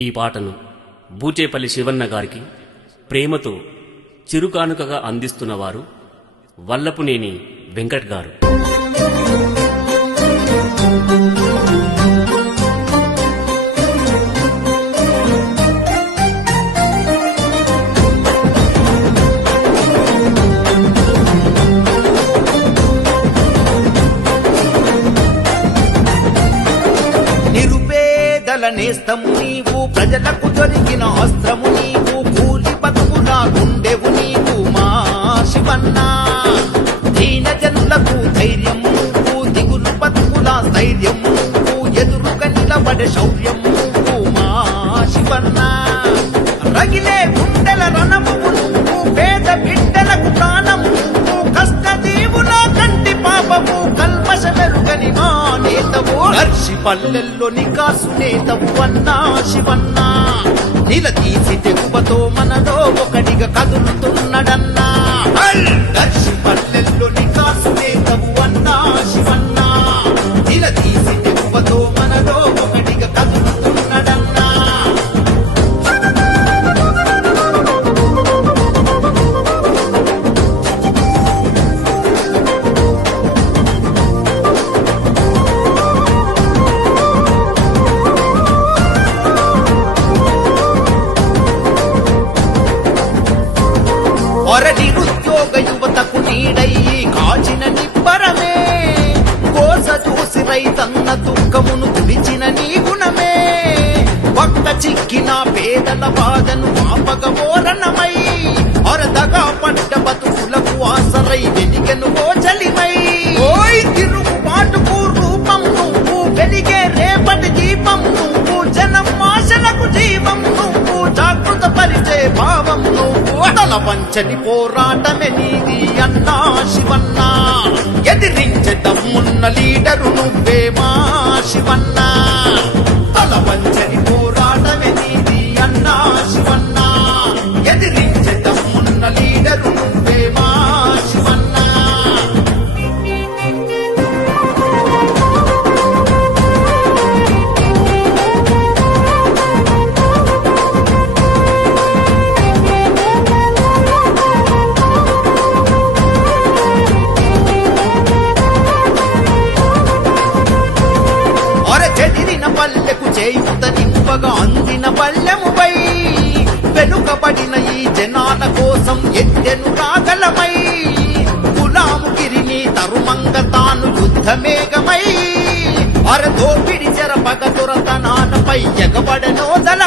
ఈ పాటను బూచేపల్లి శివన్న గారికి ప్రేమతో చిరుకానుకగా అందిస్తున్నవారు వల్లపునేని వెంకట్ గారు. నిరుపేదల నేస్తము నీవు, ప్రజలకు దొరికిన అస్త్రము నీవు, కూలి బతుకులా గుండెవు నీవు మా శివన్న. దీన జనులకు ధైర్యం నువ్వు, దిగులు బతుకులా స్థైర్యం నువ్వు, ఎదురుగా నిలబడే శౌర్యం నువ్వు మా శివన్న. రగిలే గుండెల రణమువు నువ్వు, పేద బిడ్డలకు ప్రాణము నువ్వు, కష్టజీవుల కంటి పాపము, కల్మష మెరుగని మా నేతవు, దర్శి పల్లెల్లో నికాసు నేతవు అన్నా శివన్న. నిలదీసి తెగువతో మనలో ఒకటిగా కదులుతున్నడన్నా. దర్శి పల్లెల్లో నికాసు నేతవు అన్నా శివన్న. నిలదీసి తెగువతో మనలో ఒకటిగా కదులుతున్నడన్నా. నిరుద్యోగ యువతకు నీడయ్యి కాచిన నిబ్బరమే, కోస చూసి రైతన్న దుఃఖమును తుడిచిన నీ గుణమే, ఒక్క చిక్కిన పేదల బాధను ఆపగమోరణమై, అరదగా పడ్డ బతుకులకు ఆసరై వెలిగెను ఓ చలిమై. ఓయ్ తిరుగుబాటుకు రూపం నువ్వు, వెలిగే రేపటి దీపం నువ్వు, జనం ఆశలకు జీవం నువ్వు, జాగృత పరిచే భావం నువ్వు, తల వంచని పోరాటమే నీది అన్నా శివన్న. ఎదిరించే దమ్మున్న లీడరు నువ్వే మా శివన్న. తల వంచని పోరాటమే నీది అన్నా శివన్న. ఎదిరించే దమ్మున్న లీడరు నువ్వే మా శివన్న. చెదిరిన పల్లెకు చేయుత నింపగా అందిన పల్లెముపై, వెనుకబడిన ఈ జనాల కోసం ఎత్తెను రాగలమై, గులాముగిరిని తరుమంగ తాను యుద్ధమేఘమై, అరదోపిడి చెరపగ దొరతనాలపై ఎగబడనోదల